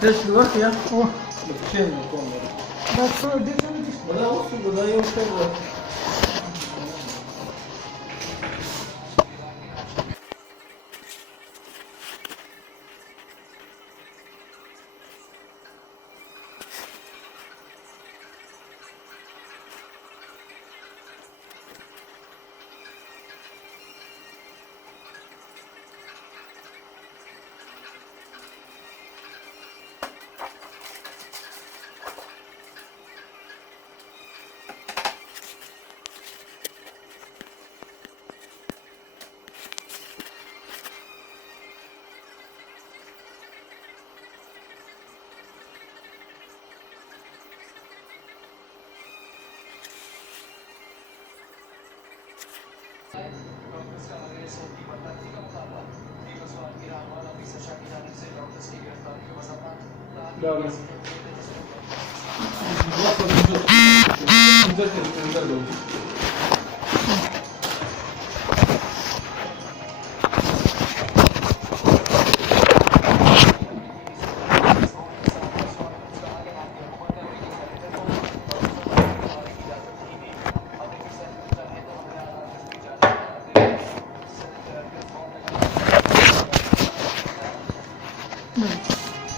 Teste do aqui, Oh, pequeno, como? deixa eu ver. Daí eu chego. Dobra.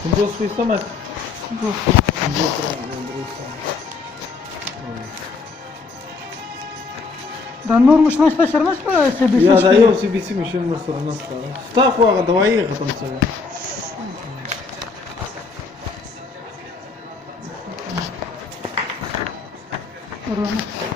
Comprou swój samet. Да норма 16 14 себе Я даю себе еще на сторону. Став вага, давай ехать там целый. Рано.